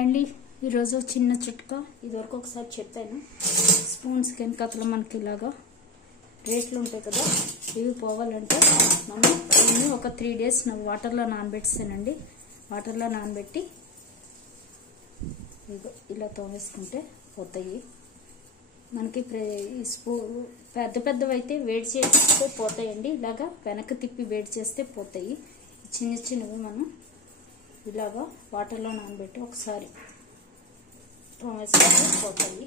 Hi అండి, ఈరోజు చిన్న చిట్కా. ఇదివరకు ఒకసారి చెప్పాను. స్పూన్స్ వెనకాతల మనకి ఇలాగా రేట్లు ఉంటాయి కదా, ఇవి పోవాలంటే మనం దీన్ని ఒక 3 days వాటర్లో నానబెట్టానండి. వాటర్లో నానబెట్టి ఇలా తోమేసుకుంటే పోతాయి. మనకి ఈ పెద్ద పెద్దవి అయితే వేడి చేస్తే పోతాయండి. ఇలాగా వెనక్కి తిప్పి వేడి చేస్తే పోతాయి. చిన్న చిన్నవి మనం ఇలాగా వాటర్లో నానబెట్టి ఒకసారి తోమేసుకుంటే పోతాయి.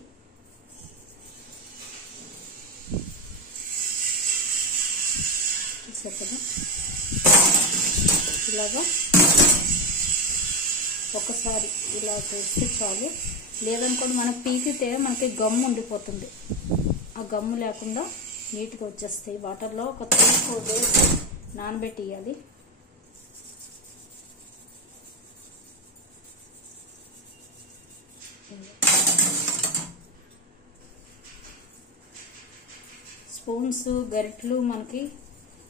చూసారు కదా, ఇలాగా ఒకసారి ఇలా చేస్తే చాలు. లేదనుకోండి మనం పీకితే మనకి గమ్ము ఉండిపోతుంది. ఆ గమ్ము లేకుండా నీట్గా వచ్చేస్తాయి. వాటర్లో ఒక 3-4 days నానబెట్టియాలి. స్పూన్స్ గరిటెలు మనకి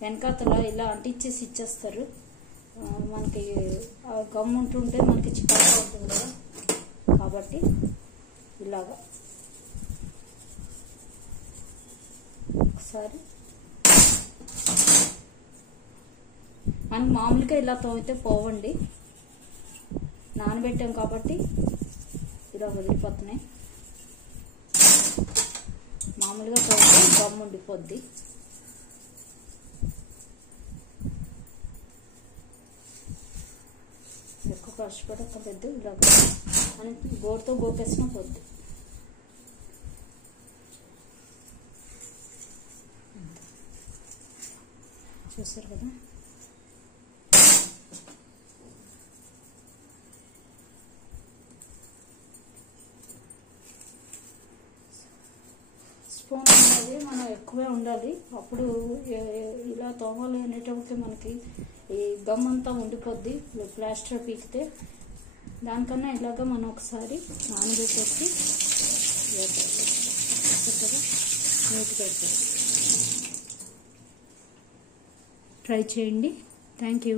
వెనకాతల ఇలా అంటించేసి ఇచ్చేస్తారు. మనకి గమ్ ఉంటుంటే మనకి చికాగా ఉంటుంది కదా, కాబట్టి ఇలాగా ఒకసారి మనం మామూలుగా ఇలా తోమితే పోవండి. నానబెట్టాం కాబట్టి ఇలా వదిలిపోతున్నాయి. మామూలుగా తోమితే గమ్ ఉండిపోద్ది. ఎక్కువ కష్టపడక్కర్లేదు. ఇలా మనకి గోరుతో గోకేసిన పోద్ది. చూసారు కదా, స్పూన్ అనేది మనం ఎక్కువే ఉండాలి. అప్పుడు ఇలా తోమాలి అనేటప్పటికి మనకి ఈ గమ్ అంతా ఉండిపోద్ది ప్లాస్టర్ పీకితే. దానికన్నా ఇలాగా మనం ఒకసారి నానబెట్టేసి కదా నీట్గా ట్రై చేయండి. Thank you.